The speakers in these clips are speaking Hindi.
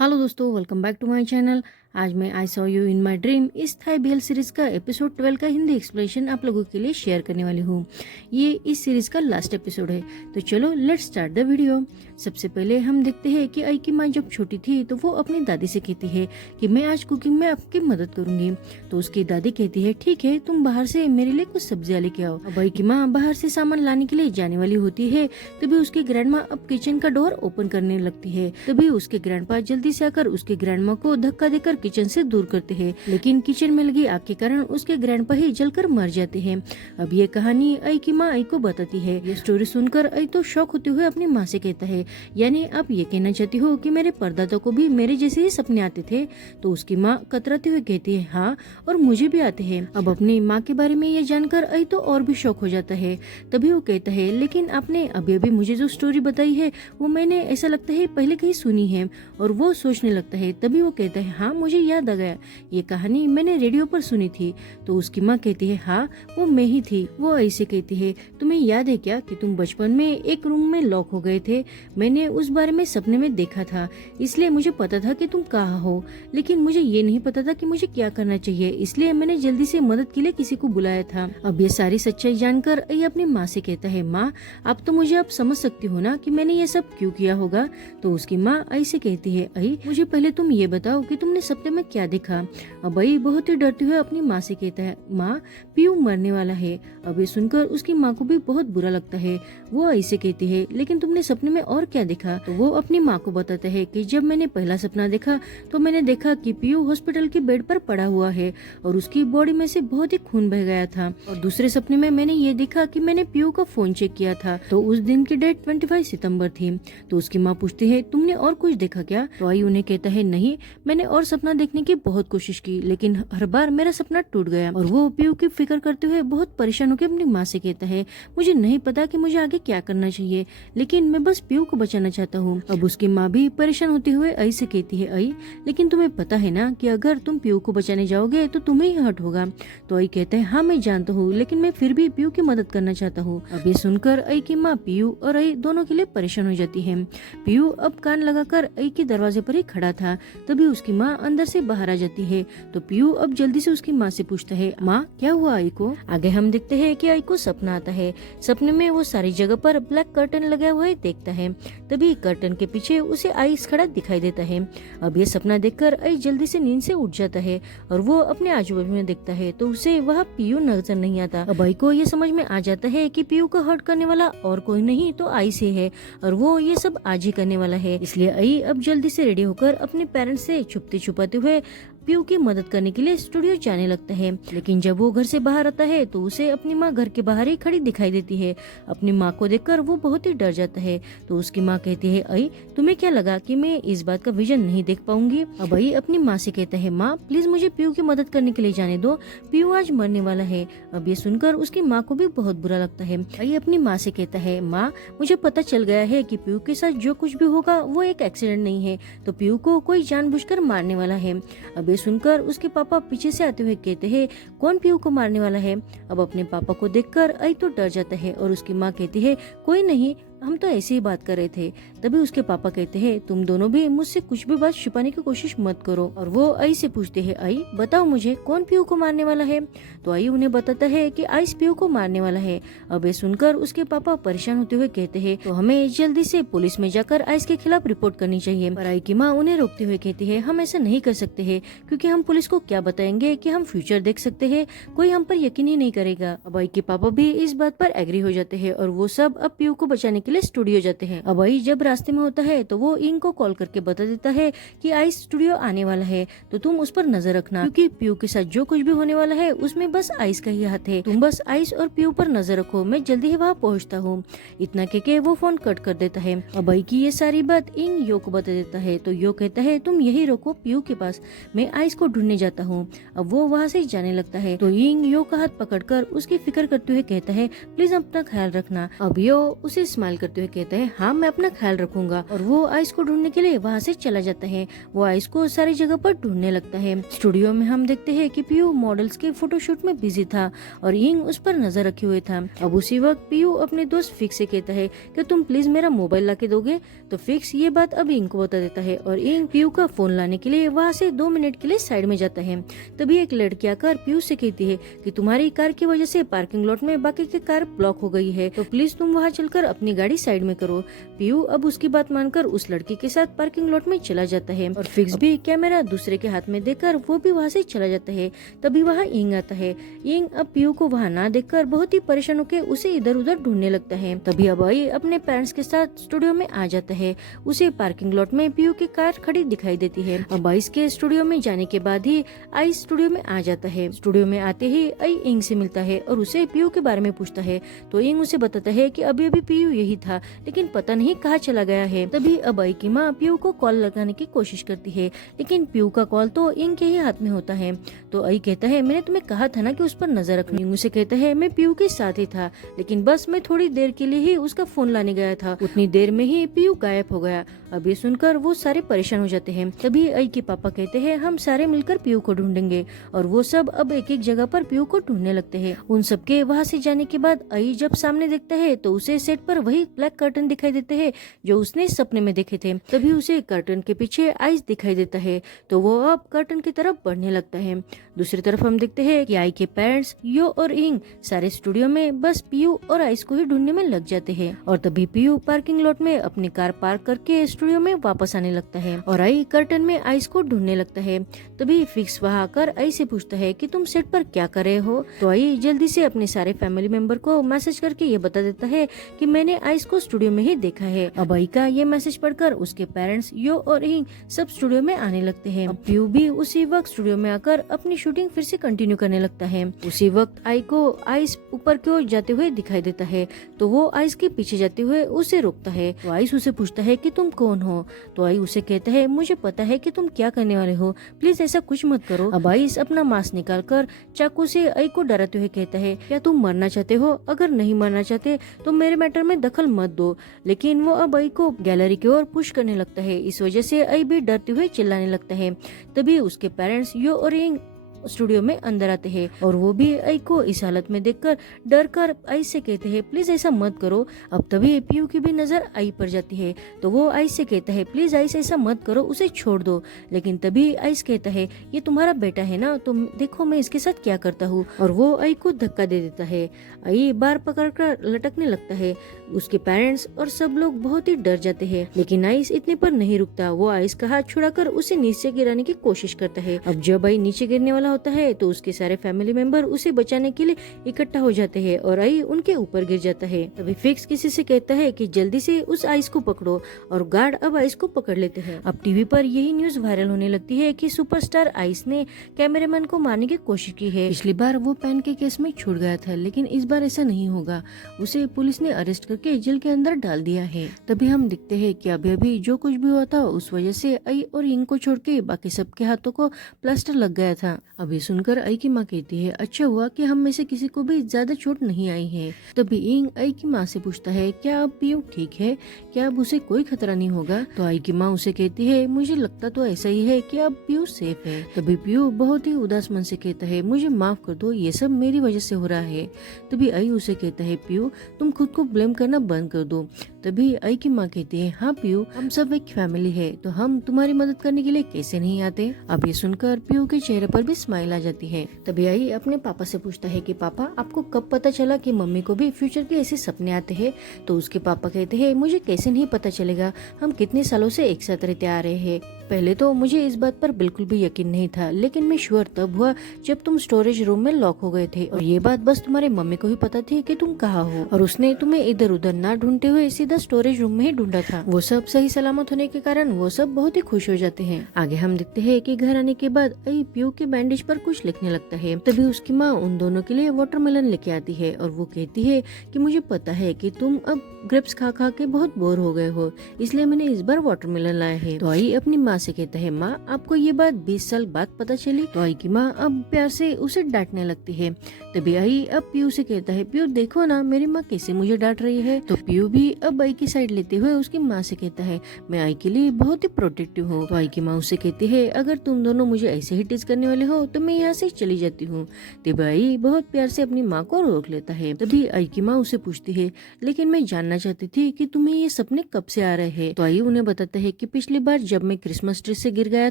हेलो दोस्तों, welcome back to my channel. आज मैं I saw you in my dream इस थाई बीएल सीरीज का एपिसोड 12 का हिंदी एक्सप्लेनेशन आप लोगों के लिए शेयर करने वाली हूँ। ये इस सीरीज का लास्ट एपिसोड है, तो चलो लेट्स स्टार्ट द वीडियो। सबसे पहले हम देखते हैं कि आई की माँ जब छोटी थी तो वो अपनी दादी से कहती है कि मैं आज कुकिंग में आपकी मदद करूंगी। तो उसकी दादी कहती है ठीक है, तुम बाहर से मेरे लिए कुछ सब्जियां लेके आओ। अब आई की माँ बाहर से सामान लाने के लिए जाने वाली होती है, तभी उसकी ग्रैंडमा अब किचन का डोर ओपन करने लगती है। तभी उसके ग्रैंडपा जल्दी से आकर उसके ग्रैंडमा को धक्का देकर किचन से दूर करते हैं, लेकिन किचन में लगी आग के कारण उसके ग्रैंडपा ही जलकर मर जाते हैं। अब ये कहानी आई की माँ आई को बताती है। ये स्टोरी सुनकर आई तो शौक होते हुए अपनी माँ से कहता है, यानी आप ये कहना चाहती हो कि मेरे परदादा को भी मेरे जैसे ही सपने आते थे? तो उसकी माँ कतराते हुए कहती है, हाँ, और मुझे भी आते हैं। अब अपनी माँ के बारे में ये जानकर आई तो और भी शौक हो जाता है। तभी वो कहता है, लेकिन आपने अभी अभी मुझे जो स्टोरी बताई है वो मैंने ऐसा लगता है पहले कहीं सुनी है। और वो सोचने लगता है। तभी वो कहता है, हाँ, मुझे याद आ गया, ये कहानी मैंने रेडियो पर सुनी थी। तो उसकी माँ कहती है, हाँ, वो मैं ही थी। वो ऐसे कहती है, तुम्हें याद है क्या कि तुम बचपन में एक रूम में लॉक हो गए थे? मैंने उस बारे में सपने में देखा था, इसलिए मुझे पता था कि तुम कहाँ हो, लेकिन मुझे ये नहीं पता था कि मुझे क्या करना चाहिए, इसलिए मैंने जल्दी से मदद के लिए किसी को बुलाया था। अब ये सारी सच्चाई जानकर अई अपनी माँ से कहता है, माँ, आप तो मुझे अब समझ सकती हो ना कि मैंने ये सब क्यों किया होगा? तो उसकी माँ आई से कहती है, आई, मुझे पहले तुम ये बताओ कि तुमने सपने में क्या देखा? अब आई बहुत ही डरते हुए अपनी माँ से कहता है, माँ, पीयू मरने वाला है। अब ये सुनकर उसकी माँ को भी बहुत बुरा लगता है। वो ऐसे कहती है, लेकिन तुमने सपने में और क्या देखा? तो वो अपनी माँ को बताता है कि जब मैंने पहला सपना देखा तो मैंने देखा कि पीयू हॉस्पिटल के बेड पर पड़ा हुआ है और उसकी बॉडी में से बहुत ही खून बह गया था। और दूसरे सपने में मैंने ये देखा कि मैंने पीयू का फोन चेक किया था, तो उस दिन की डेट 25 सितंबर थी। तो उसकी माँ पूछती है, तुमने और कुछ देखा क्या? तो आई उन्हें कहता है, नहीं, मैंने और सपना देखने की बहुत कोशिश की, लेकिन हर बार मेरा सपना टूट गया। और वो पीयू की फिक्र करते हुए बहुत परेशान होकर अपनी माँ से कहता है, मुझे नहीं पता कि मुझे आगे क्या करना चाहिए, लेकिन मैं बस पीयू को बचाना चाहता हूँ। अब उसकी माँ भी परेशान होते हुए आई से कहती है, आई, लेकिन तुम्हें पता है ना कि अगर तुम पीयू को बचाने जाओगे तो तुम्हें ही हर्ट होगा। तो आई कहता है, हाँ, मैं जानता हूँ, लेकिन मैं फिर भी पीयू की मदद करना चाहता हूँ। अब ये सुनकर आई की माँ पीयू और आई दोनों के लिए परेशान हो जाती है। पीयू अब कान लगाकर आई के दरवाजे पर ही खड़ा था। तभी उसकी माँ अंदर से बाहर आ जाती है। तो पीयू अब जल्दी से उसकी माँ से पूछता है, माँ, क्या हुआ आई को? आगे हम देखते हैं कि आई को सपना आता है। सपने में वो सारी जगह पर ब्लैक कर्टन लगा हुआ है देखता है। तभी कर्टन के पीछे उसे आइस खड़ा दिखाई देता है। अब ये सपना देखकर आई जल्दी से नींद से उठ जाता है और वो अपने आजू बाजू में देखता है तो उसे वह पीयू नजर नहीं आता। अब आई को ये समझ में आ जाता है कि पीयू को हर्ट करने वाला और कोई नहीं तो आई से है और वो ये सब आज ही करने वाला है। इसलिए आई अब जल्दी से रेडी होकर अपने पेरेंट्स से छुपते छुपाते हुए पीयू की मदद करने के लिए स्टूडियो जाने लगता है। लेकिन जब वो घर से बाहर आता है तो उसे अपनी माँ घर के बाहर ही खड़ी दिखाई देती है। अपनी माँ को देखकर वो बहुत ही डर जाता है। तो उसकी माँ कहती है, आई, तुम्हें क्या लगा कि मैं इस बात का विजन नहीं देख पाऊंगी? अब आई अपनी माँ से कहता है, माँ, प्लीज मुझे पीयू की मदद करने के लिए जाने दो, पीयू आज मरने वाला है। अब ये सुनकर उसकी माँ को भी बहुत बुरा लगता है। आई अपनी माँ से कहता है, माँ, मुझे पता चल गया है कि पीयू के साथ जो कुछ भी होगा वो एक एक्सीडेंट नहीं है, तो पीयू को कोई जानबूझकर मारने वाला है। अब ये सुनकर उसके पापा पीछे से आते हुए कहते हैं, कौन पीयू को मारने वाला है? अब अपने पापा को देखकर आई तो डर जाता है और उसकी माँ कहती है, कोई नहीं, हम तो ऐसे ही बात कर रहे थे। तभी उसके पापा कहते हैं, तुम दोनों भी मुझसे कुछ भी बात छुपाने की कोशिश मत करो। और वो आई से पूछते हैं, आई, बताओ मुझे, कौन पीयू को मारने वाला है? तो आई उन्हें बताता है कि आइस पीयू को मारने वाला है। अब ये सुनकर उसके पापा परेशान होते हुए कहते हैं, तो हमें जल्दी से पुलिस में जाकर आइस के खिलाफ रिपोर्ट करनी चाहिए। पर आई की माँ उन्हें रोकते हुए कहती है, हम ऐसा नहीं कर सकते है, क्योंकि हम पुलिस को क्या बताएंगे कि हम फ्यूचर देख सकते हैं, कोई हम पर यकीन ही नहीं करेगा। अब आई के पापा भी इस बात पर एग्री हो जाते हैं और वो सब अब पीयू को बचाने के लिए स्टूडियो जाते हैं। अब आई जब रास्ते में होता है तो वो इंग को कॉल करके बता देता है कि आइस स्टूडियो आने वाला है, तो तुम उस पर नजर रखना, क्योंकि पीयू के साथ जो कुछ भी होने वाला है उसमें बस आइस का ही हाथ है। तुम बस आइस और पीयू पर नजर रखो, मैं जल्दी ही वहाँ पहुँचता हूँ। इतना कहके वो फोन कट कर देता है। अब आई की ये सारी बात इंग यो को बता देता है। तो यो कहता है, तुम यही रोको पीयू के पास, मैं आइस को ढूंढने जाता हूँ। अब वो वहाँ से जाने लगता है। तो इंग यो का हाथ पकड़कर उसकी फिक्र करते हुए कहता है, प्लीज अपना ख्याल रखना। अब यो उसे स्माइल करते हुए कहता है, हाँ, मैं अपना ख्याल रखूंगा। और वो आइस को ढूंढने के लिए वहाँ से चला जाता है। वो आइस को सारी जगह पर ढूंढने लगता है। स्टूडियो में हम देखते हैं कि पीयू मॉडल्स के फोटोशूट में बिजी था और इंग उस पर नजर रखे हुए था। अब उसी वक्त पीयू अपने दोस्त फिक्स से कहता है कि तुम प्लीज मेरा मोबाइल ला के दोगे। तो फिक्स ये बात अब इंग को बता देता है और इंग पीयू का फोन लाने के लिए वहाँ से 2 मिनट के लिए साइड में जाता है। तभी एक लड़की आकर पीयू से कहती है कि तुम्हारी कार की वजह से पार्किंग लॉट में बाकी की कार ब्लॉक हो गई है, तो प्लीज तुम वहाँ चलकर अपनी गाड़ी साइड में करो। पीयू अब उसकी बात मानकर उस लड़की के साथ पार्किंग लॉट में चला जाता है और फिक्स भी कैमरा दूसरे के हाथ में देकर वो भी वहाँ से चला जाता है। तभी वहाँ इंग आता है। इंग अब पीयू को वहाँ ना देखकर बहुत ही परेशान होकर उसे इधर उधर ढूंढने लगता है। तभी अब आई अपने पेरेंट्स के साथ स्टूडियो में आ जाता है। उसे पार्किंग लॉट में पीयू की कार खड़ी दिखाई देती है। अब आइस के स्टूडियो में जाने के बाद ही आइस स्टूडियो में आ जाता है। स्टूडियो में आते ही आई इंग से मिलता है और उसे पीयू के बारे में पूछता है। तो इंग उसे बताता है कि अभी अभी पीयू यही था, लेकिन पता नहीं कहाँ चला गया है। तभी अब आई की माँ पीयू को कॉल लगाने की कोशिश करती है, लेकिन पीयू का कॉल तो इंग के ही हाथ में होता है। तो आई कहता है मैंने तुम्हें कहा था ना कि उस पर नजर रखनी। इंग उसे कहता है मैं पीयू के साथ ही था, लेकिन बस मैं थोड़ी देर के लिए ही उसका फोन लाने गया था, उतनी देर में ही पीयू गायब हो गया। अब ये सुनकर वो सारे परेशान हो जाते हैं। तभी आई के पापा कहते हैं हम सारे मिलकर पीयू को ढूंढेंगे और वो सब अब एक एक जगह पर पीयू को ढूंढने लगते हैं। उन सबके वहाँ से जाने के बाद आई जब सामने देखता है तो उसे सेट पर वही ब्लैक कर्टन दिखाई देते हैं जो उसने सपने में देखे थे। तभी उसे कर्टन के पीछे आइस दिखाई देता है, तो वो अब कर्टन की तरफ बढ़ने लगता है। दूसरी तरफ हम देखते हैं कि आई के पेरेंट्स यो और इंग सारे स्टूडियो में बस पीयू और आइस को ही ढूंढने में लग जाते हैं। और तभी पीयू पार्किंग लॉट में अपनी कार पार्क करके स्टूडियो में वापस आने लगता है और आई कर्टन में आइस को ढूंढने लगता है। तभी फिक्स वहाँ आकर आई से पूछता है कि तुम सेट पर क्या कर रहे हो। तो आई जल्दी से अपने सारे फैमिली मेंबर को मैसेज करके ये बता देता है कि मैंने आइस को स्टूडियो में ही देखा है। अब आई का ये मैसेज पढ़कर उसके पेरेंट्स यो और इंग सब स्टूडियो में आने लगते हैं। पीयू भी उसी वक्त स्टूडियो में आकर अपनी शूटिंग फिर से कंटिन्यू करने लगता है। उसी वक्त आई को आइस ऊपर की ओर जाते हुए दिखाई देता है, तो वो आइस के पीछे जाते हुए उसे रोकता है। तो आइस उसे पूछता है कि तुम कौन हो। तो आई उसे कहता है मुझे पता है कि तुम क्या करने वाले हो, प्लीज ऐसा कुछ मत करो। अब आइस अपना मास्क निकालकर चाकू से आई को डराते हुए कहता है क्या तुम मरना चाहते हो? अगर नहीं मरना चाहते तो मेरे मैटर में दखल मत दो। लेकिन वो अब आई को गैलरी की ओर पुश करने लगता है। इस वजह से आई भी डरते हुए चिल्लाने लगता है। तभी उसके पेरेंट्स यो और इंग स्टूडियो में अंदर आते हैं और वो भी आई को इस हालत में देखकर डर कर आई से कहते हैं प्लीज ऐसा मत करो। अब तभी पीयू की भी नजर आई पर जाती है, तो वो आई से कहता है प्लीज आइस ऐसा मत करो, उसे छोड़ दो। लेकिन तभी आइस कहता है ये तुम्हारा बेटा है ना, तो देखो मैं इसके साथ क्या करता हूँ। और वो आई को धक्का दे देता है। आई बार पकड़कर लटकने लगता है। उसके पेरेंट्स और सब लोग बहुत ही डर जाते हैं, लेकिन आइस इतने पर नहीं रुकता। वो आइस का हाथ छुड़ाकर उसे नीचे गिराने की कोशिश करता है। अब जब आई नीचे गिरने वाला होता है तो उसके सारे फैमिली मेंबर उसे बचाने के लिए इकट्ठा हो जाते हैं और आई उनके ऊपर गिर जाता है। तभी फिक्स किसी से कहता है कि जल्दी से उस आइस को पकड़ो और गार्ड अब आइस को पकड़ लेते हैं। अब टीवी पर यही न्यूज वायरल होने लगती है कि सुपरस्टार आइस ने कैमरामैन को मारने की कोशिश की है। पिछली बार वो पैन के केस में छूट गया था, लेकिन इस बार ऐसा नहीं होगा। उसे पुलिस ने अरेस्ट करके जेल के अंदर डाल दिया है। तभी हम दिखते हैं कि अभी अभी जो कुछ भी हुआ था उस वजह से आई और इंग को छोड़ के बाकी सबके हाथों को प्लास्टर लग गया था। अभी सुनकर आई की माँ कहती है अच्छा हुआ कि हम में से किसी को भी ज्यादा चोट नहीं आई है। तभी इंग आई की माँ से पूछता है क्या अब पीयू ठीक है, क्या अब उसे कोई खतरा नहीं होगा। तो आई की माँ उसे कहती है मुझे लगता तो ऐसा ही है कि अब पीयू सेफ है। तभी पीयू बहुत ही उदास मन से कहता है मुझे माफ कर दो, ये सब मेरी वजह से हो रहा है। तभी आई उसे कहता है पीयू तुम खुद को ब्लेम करना बंद कर दो। तभी आई की माँ कहती है हाँ पीयू हम सब एक फैमिली है, तो हम तुम्हारी मदद करने के लिए कैसे नहीं आते। अब ये सुनकर पीयू के चेहरे पर भी स्माइल आ जाती है। तभी आई अपने पापा से पूछता है कि पापा आपको कब पता चला कि मम्मी को भी फ्यूचर के ऐसे सपने आते हैं। तो उसके पापा कहते हैं मुझे कैसे नहीं पता चलेगा, हम कितने सालों से एक साथ रहते आ रहे हैं। पहले तो मुझे इस बात पर बिल्कुल भी यकीन नहीं था, लेकिन मैं श्योर तब हुआ जब तुम स्टोरेज रूम में लॉक हो गए थे और ये बात बस तुम्हारे मम्मी को ही पता थी कि तुम कहाँ हो, और उसने तुम्हें इधर उधर ना ढूंढते हुए सीधा स्टोरेज रूम में ही ढूंढा था। वो सब सही सलामत होने के कारण वो सब बहुत ही खुश हो जाते हैं। आगे हम देखते हैं कि घर आने के बाद आई पीयू के बैंडेज पर कुछ लिखने लगता है। तभी उसकी माँ उन दोनों के लिए वाटरमेलन लेके आती है और वो कहती है कि मुझे पता है कि तुम अब ग्रेप्स खा खा के बहुत बोर हो गए हो, इसलिए मैंने इस बार वाटरमेलन लाया है। तो आई अपनी माँ से कहता है, माँ आपको ये बात 20 साल बाद पता चली? तो आई की माँ अब प्यार से उसे डांटने लगती है। तभी आई अब पीयू से कहता है, पीयू देखो ना मेरी माँ कैसे मुझे डांट रही है। तो पीयू भी अब आई की साइड लेते हुए उसकी माँ से कहता है, मैं आई के लिए बहुत ही प्रोटेक्टिव हूँ। तो आई की माँ उसे कहती है, अगर तुम दोनों मुझे ऐसे ही टीज करने वाले हो तो मैं यहाँ से चली जाती हूँ। तभी आई बहुत प्यार से अपनी माँ को रोक लेता है। तभी आई की माँ उसे पूछती है, लेकिन मैं जानना चाहती थी कि तुम्हें ये सपने कब से आ रहे हैं? तो आई उन्हें बताता है कि पिछली बार जब मैं क्रिसमस ट्री से गिर गया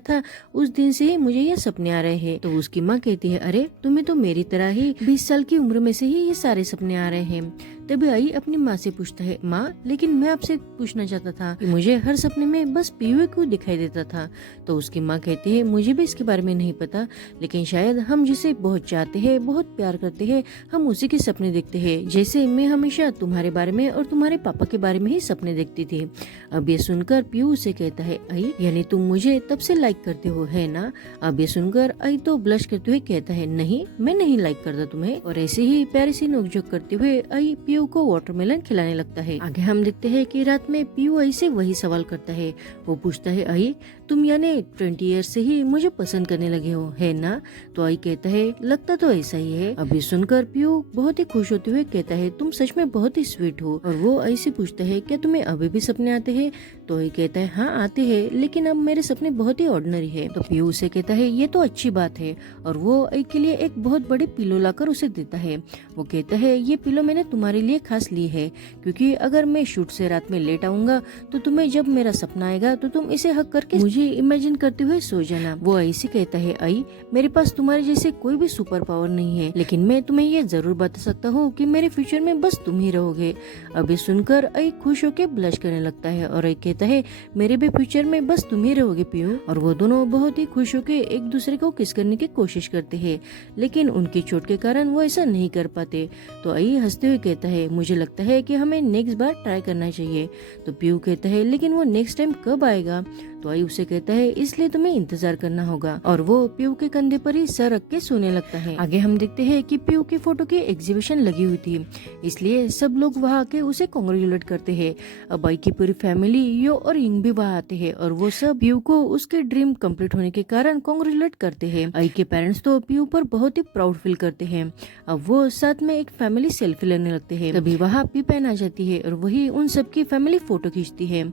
था उस दिन से ही मुझे ये सपने आ रहे हैं। तो उसकी माँ कहती है, अरे तुम्हें तो मेरी तरह ही 20 साल की उम्र में से ही ये सारे सपने आ रहे हैं। तभी आई अपनी माँ से पूछता है, माँ लेकिन मैं आपसे पूछना चाहता था कि मुझे हर सपने में बस पीयू क्यों दिखाई देता था? तो उसकी माँ कहती है, मुझे भी इसके बारे में नहीं पता, लेकिन शायद हम जिसे बहुत चाहते हैं, बहुत प्यार करते हैं, हम उसी के सपने देखते हैं। जैसे मैं हमेशा तुम्हारे बारे में और तुम्हारे पापा के बारे में ही सपने देखती थी। अब ये सुनकर पीयू उसे कहता है, आई यानी तुम मुझे तब से लाइक करते हो है ना? अब ये सुनकर आई तो ब्लश करते हुए कहता है, नहीं मैं नहीं लाइक करता तुम्हें। और ऐसे ही प्यारी सी नोकझोंक करते हुए आई पीयू को वाटरमेलन खिलाने लगता है। आगे हम देखते हैं कि रात में पीयू आई से वही सवाल करता है। वो पूछता है, आई तुम यानी 20 ईयर से ही मुझे पसंद करने लगे हो है ना? तो आई कहता है, लगता तो ऐसा ही है। अभी सुनकर पीयू बहुत ही खुश होते हुए कहता है, तुम सच में बहुत ही स्वीट हो। और वो आई से पूछता है, क्या तुम्हें अभी भी सपने आते हैं? तो आई कहता है, हाँ आते हैं, लेकिन अब मेरे सपने बहुत ही ऑर्डिनरी है। तो पीयू उसे कहता है, ये तो अच्छी बात है। और वो आई के लिए एक बहुत बड़ी पिलो लाकर उसे देता है। वो कहता है, ये पिलो मैंने तुम्हारे लिए खास ली है, क्योंकि अगर मैं शूट से रात में लेट आऊंगा तो तुम्हें जब मेरा सपना आएगा तो तुम इसे हक करके मुझे इमेजिन करते हुए सो जाना। वो आई से कहता है, आई मेरे पास तुम्हारे जैसे कोई भी सुपर पावर नहीं है, लेकिन मैं तुम्हें ये जरूर बता सकता हूँ कि मेरे फ्यूचर में बस तुम ही रहोगे। अभी सुनकर आई खुश होकर ब्लश करने लगता है और आई कहता है, मेरे भी फ्यूचर में बस तुम ही रहोगे पीयू। और वो दोनों बहुत ही खुश होकर एक दूसरे को किस करने की कोशिश करते हैं, लेकिन उनकी चोट के कारण वो ऐसा नहीं कर पाते। तो आई हंसते हुए कहता है, मुझे लगता है कि हमें नेक्स्ट बार ट्राई करना चाहिए। तो पीयू कहता है, लेकिन वो नेक्स्ट टाइम कब आएगा? तो आई उसे कहता है, इसलिए तुम्हें इंतजार करना होगा। और वो पीयू के कंधे पर ही सर रख के सोने लगता है। आगे हम देखते हैं कि पीयू की फोटो की एग्जीबिशन लगी हुई थी, इसलिए सब लोग वहाँ आके उसे कांग्रेचुलेट करते हैं। अब आई की पूरी फैमिली यो और यिंग भी वहाँ आते हैं और वो सब पीयू को उसके ड्रीम कंप्लीट होने के कारण कांग्रेचुलेट करते हैं। आई के पेरेंट्स तो पीयू पर बहुत ही प्राउड फील करते हैं। अब वो साथ में एक फैमिली सेल्फी लेने लगते हैं। तभी वहाँ पीपेन आ जाती है और वही उन सब की फैमिली फोटो खींचती है।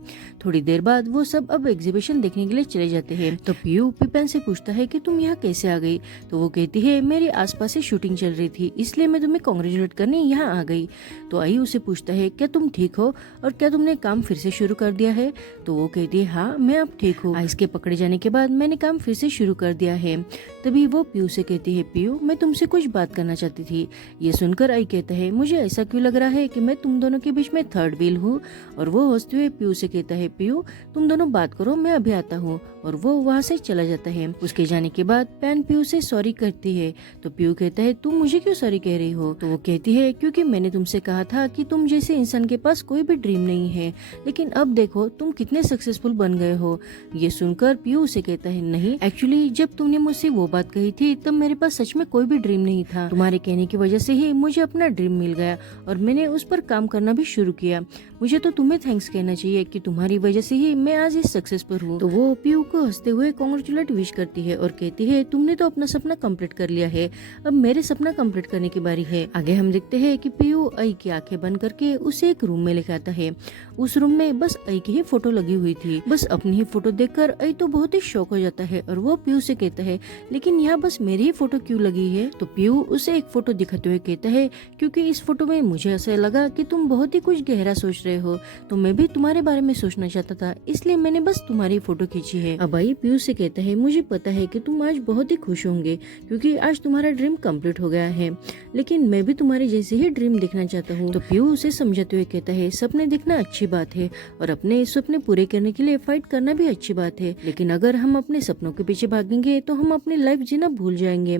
थोड़ी देर बाद वो सब अब एग्जीबिशन देखने के लिए चले जाते हैं। तो पीयू पीपेन से पूछता है कि तुम यहाँ कैसे आ गई? तो वो कहती है, मेरे आसपास ही शूटिंग चल रही थी, इसलिए मैं तुम्हें कांग्रेचुलेट करने यहाँ आ गई। तो आई उसे पूछता है, क्या तुम ठीक हो और क्या तुमने काम फिर से शुरू कर दिया है? तो वो कहती है, हाँ मैं अब ठीक हूँ। आइस के पकड़े जाने के बाद मैंने काम फिर से शुरू कर दिया है। तभी वो पीयू से कहती है, पीयू मैं तुमसे कुछ बात करना चाहती थी। ये सुनकर आई कहता है, मुझे ऐसा क्यों लग रहा है कि मैं तुम दोनों के बीच में थर्ड व्हील हूँ? और वो हंसते हुए पीयू से कहता है, पीयू तुम दोनों बात करो, मैं अभी आता हूँ। और वो वहाँ से चला जाता है। उसके जाने के बाद पैन पीयू से सॉरी करती है। तो पीयू कहता है, तुम मुझे क्यों सॉरी कह रही हो? तो वो कहती है, क्योंकि मैंने तुमसे कहा था कि तुम जैसे इंसान के पास कोई भी ड्रीम नहीं है, लेकिन अब देखो तुम कितने सक्सेसफुल बन गए हो। ये सुनकर पीयू उसे कहता है, नहीं एक्चुअली जब तुमने मुझसे वो बात कही थी तब मेरे पास सच में कोई भी ड्रीम नहीं था। तुम्हारे कहने की वजह से ही मुझे अपना ड्रीम मिल गया और मैंने उस पर काम करना भी शुरू किया। मुझे तो तुम्हें थैंक्स कहना चाहिए कि तुम्हारी वजह से ही मैं आज इस सक्सेस पर हूँ। तो वो पीयू को हंसते हुए कांग्रेचुलेट विश करती है और कहती है, तुमने तो अपना सपना कंप्लीट कर लिया है, अब मेरे सपना कंप्लीट करने की बारी है। आगे हम देखते हैं कि पीयू आई की आंखें बंद करके उसे एक रूम में लेकर आता है। उस रूम में बस आई की ही फोटो लगी हुई थी। बस अपनी ही फोटो देखकर आई तो बहुत ही शॉक हो जाता है और वो पीयू से कहता है, लेकिन यहाँ बस मेरी ही फोटो क्यों लगी है? तो पीयू उसे एक फोटो दिखाते हुए कहता है, क्योंकि इस फोटो में मुझे ऐसा लगा कि तुम बहुत ही कुछ गहरा सोच रहे हो, तो मैं भी तुम्हारे बारे में सोचना चाहता था, इसलिए मैंने बस तुम्हारी फोटो खींची है। अब आई पीयू से कहता है, मुझे पता है कि तुम आज बहुत ही खुश होंगे क्योंकि आज तुम्हारा ड्रीम कंप्लीट हो गया है, लेकिन मैं भी तुम्हारे जैसे ही ड्रीम देखना चाहता हूँ। तो पीयू उसे समझाते हुए कहता है, सपने देखना अच्छी बात है और अपने सपने पूरे करने के लिए फाइट करना भी अच्छी बात है, लेकिन अगर हम अपने सपनों के पीछे भागेंगे तो हम अपनी लाइफ जीना भूल जाएंगे।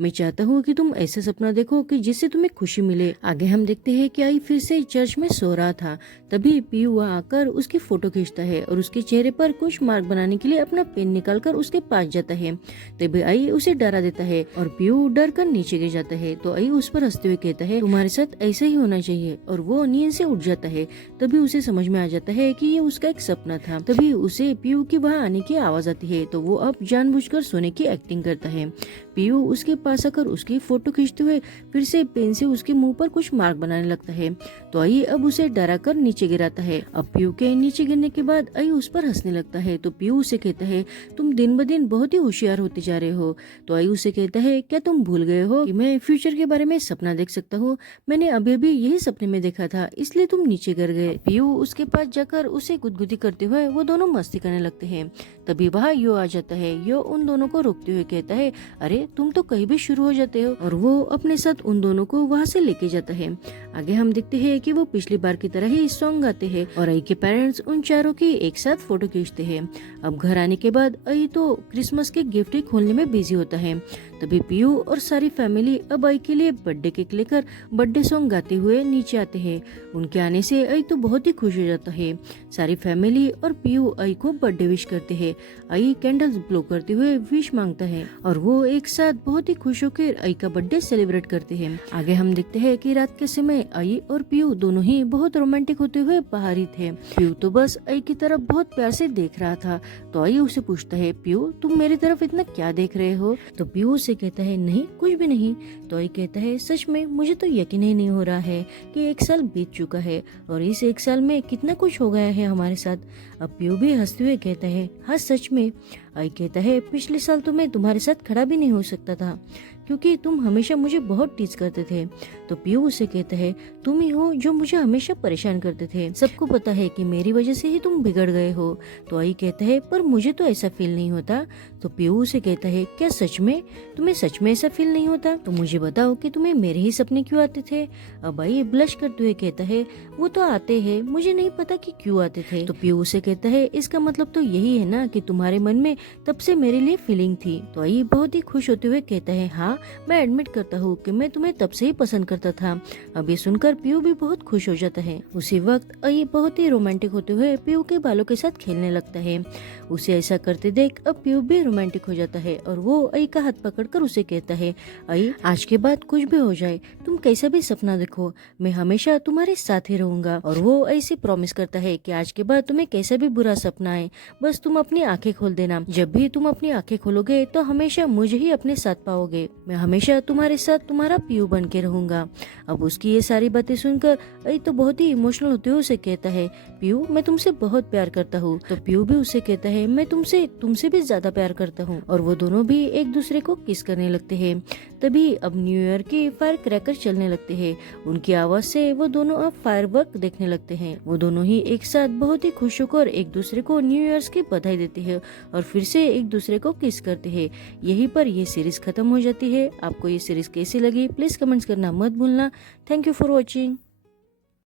मैं चाहता हूँ कि तुम ऐसा सपना देखो कि जिससे तुम्हें खुशी मिले। आगे हम देखते हैं कि आई फिर से चर्च में सो रहा था तभी पीयू वहाँ आकर उसकी फोटो खींचता है और उसके चेहरे पर कुछ मार्क बनाने के लिए अपना पेन निकालकर उसके पास जाता है। तभी आई उसे डरा देता है और पीयू डर कर नीचे गिर जाता है। तो आई उस पर हंसते हुए कहता है, तुम्हारे साथ ऐसा ही होना चाहिए, और वो नींद से उठ जाता है। तभी उसे समझ में आ जाता है कि ये उसका एक सपना था। तभी उसे पीयू की वहाँ आने की आवाज आती है, तो वो अब जानबूझकर सोने की एक्टिंग करता है। पीयू उसके पास आकर उसकी फोटो खींचते हुए फिर से पेन से उसके मुंह पर कुछ मार्क बनाने लगता है। तो आई अब उसे डरा कर नीचे गिराता है। अब पीयू के नीचे गिरने के बाद आई उस पर हंसने लगता है। तो पीयू उसे कहता है, तुम दिन ब दिन बहुत ही होशियार होते जा रहे हो। तो आई उसे कहता है, क्या तुम भूल गए हो कि मैं फ्यूचर के बारे में सपना देख सकता हूँ? मैंने अभी अभी यही सपने में देखा था, इसलिए तुम नीचे गिर गए। पीयू उसके पास जाकर उसे गुदगुदी करते हुए वो दोनों मस्ती करने लगते हैं। तभी वहाँ यो आ जाता है। यो उन दोनों को रोकते हुए कहता है, अरे तुम तो कहीं भी शुरू हो जाते हो, और वो अपने साथ उन दोनों को वहाँ से लेके जाता है। आगे हम देखते हैं कि वो पिछली बार की तरह ही सॉन्ग गाते हैं और आई के पेरेंट्स उन चारों की एक साथ फोटो खींचते हैं। अब घर आने के बाद आई तो क्रिसमस के गिफ्ट खोलने में बिजी होता है। तभी पीयू और सारी फैमिली अब आई के लिए बर्थडे केक लेकर बर्थडे सॉन्ग गाते हुए नीचे आते हैं। उनके आने से आई तो बहुत ही खुश हो जाता है। सारी फैमिली और पीयू आई को बर्थडे विश करते हैं। आई कैंडल्स ब्लो करते हुए विश मांगता है और वो एक साथ बहुत ही खुश होकर आई का बर्थडे सेलिब्रेट करते हैं। आगे हम देखते हैं कि रात के समय आई और पीयू दोनों ही बहुत रोमांटिक होते हुए बाहर ही थे। पीयू तो बस आई की तरफ बहुत प्यार से देख रहा था। तो आई उसे पूछता है, पीयू तुम मेरी तरफ इतना क्या देख रहे हो? तो पीयू से कहता है, नहीं कुछ भी नहीं। तो आई कहता है, सच में मुझे तो यकीन ही नहीं हो रहा है कि एक साल बीत चुका है और इस एक साल में कितना कुछ हो गया है हमारे साथ। अब पीयू भी हंसते हुए कहता है, हाँ सच में। आई कहता है, पिछले साल तो मैं तुम्हारे साथ खड़ा भी नहीं हो सकता था क्योंकि तुम हमेशा मुझे बहुत टीज करते थे। तो पीयू उसे कहता है, तुम ही हो जो मुझे हमेशा परेशान करते थे। सबको पता है कि मेरी वजह से ही तुम बिगड़ गए हो। तो आई कहता है, पर मुझे तो ऐसा फील नहीं होता। तो पीयू उसे कहता है, क्या सच में? तुम्हें सच में ऐसा फील नहीं होता? तो मुझे बताओ कि तुम्हें मेरे ही सपने क्यों आते थे? अब आई ब्लश करते हुए कहता है, वो तो आते हैं, मुझे नहीं पता कि क्यों आते थे। तो पीयू उसे कहता है, इसका मतलब तो यही है ना कि तुम्हारे मन में तब से मेरे लिए फीलिंग थी। तो आई बहुत ही खुश होते हुए कहता है, हाँ मैं एडमिट करता हूँ कि मैं तुम्हें तब से ही पसंद करता था। अब ये सुनकर पीयू भी बहुत खुश हो जाता है। उसी वक्त आई बहुत ही रोमांटिक होते हुए पीयू के बालों के साथ खेलने लगता है। उसे ऐसा करते देख अब पीयू भी रोमांटिक हो जाता है और वो आई का हाथ पकड़कर उसे कहता है, आई आज के बाद कुछ भी हो जाए, तुम कैसा भी सपना देखो, मैं हमेशा तुम्हारे साथ ही रहूंगा। और वो ऐसे प्रॉमिस करता है कि आज के बाद तुम्हें कैसा भी बुरा सपना आए, बस तुम अपनी आंखें खोल देना। जब भी तुम अपनी आंखें खोलोगे तो हमेशा मुझे ही अपने साथ पाओगे। मैं हमेशा तुम्हारे साथ तुम्हारा पीयू बन के रहूंगा। अब उसकी ये सारी बातें सुनकर आई तो बहुत ही इमोशनल होते हुए उसे कहता है, पीयू मैं तुमसे बहुत प्यार करता हूँ। तो पीयू भी उसे कहता है, मैं तुमसे भी ज्यादा प्यार करता हूँ। और वो दोनों भी एक दूसरे को किस करने लगते हैं। तभी अब न्यू ईयर की फायर क्रैकर चलने लगते हैं। उनकी आवाज से वो दोनों अब फायरवर्क देखने लगते हैं। वो दोनों ही एक साथ बहुत ही खुश होकर एक दूसरे को न्यू ईयर्स की बधाई देते हैं और फिर से एक दूसरे को किस करते हैं। यहीं पर ये सीरीज खत्म हो जाती है। आपको ये सीरीज कैसी लगी प्लीज कमेंट्स करना मत भूलना। Thank you for watching.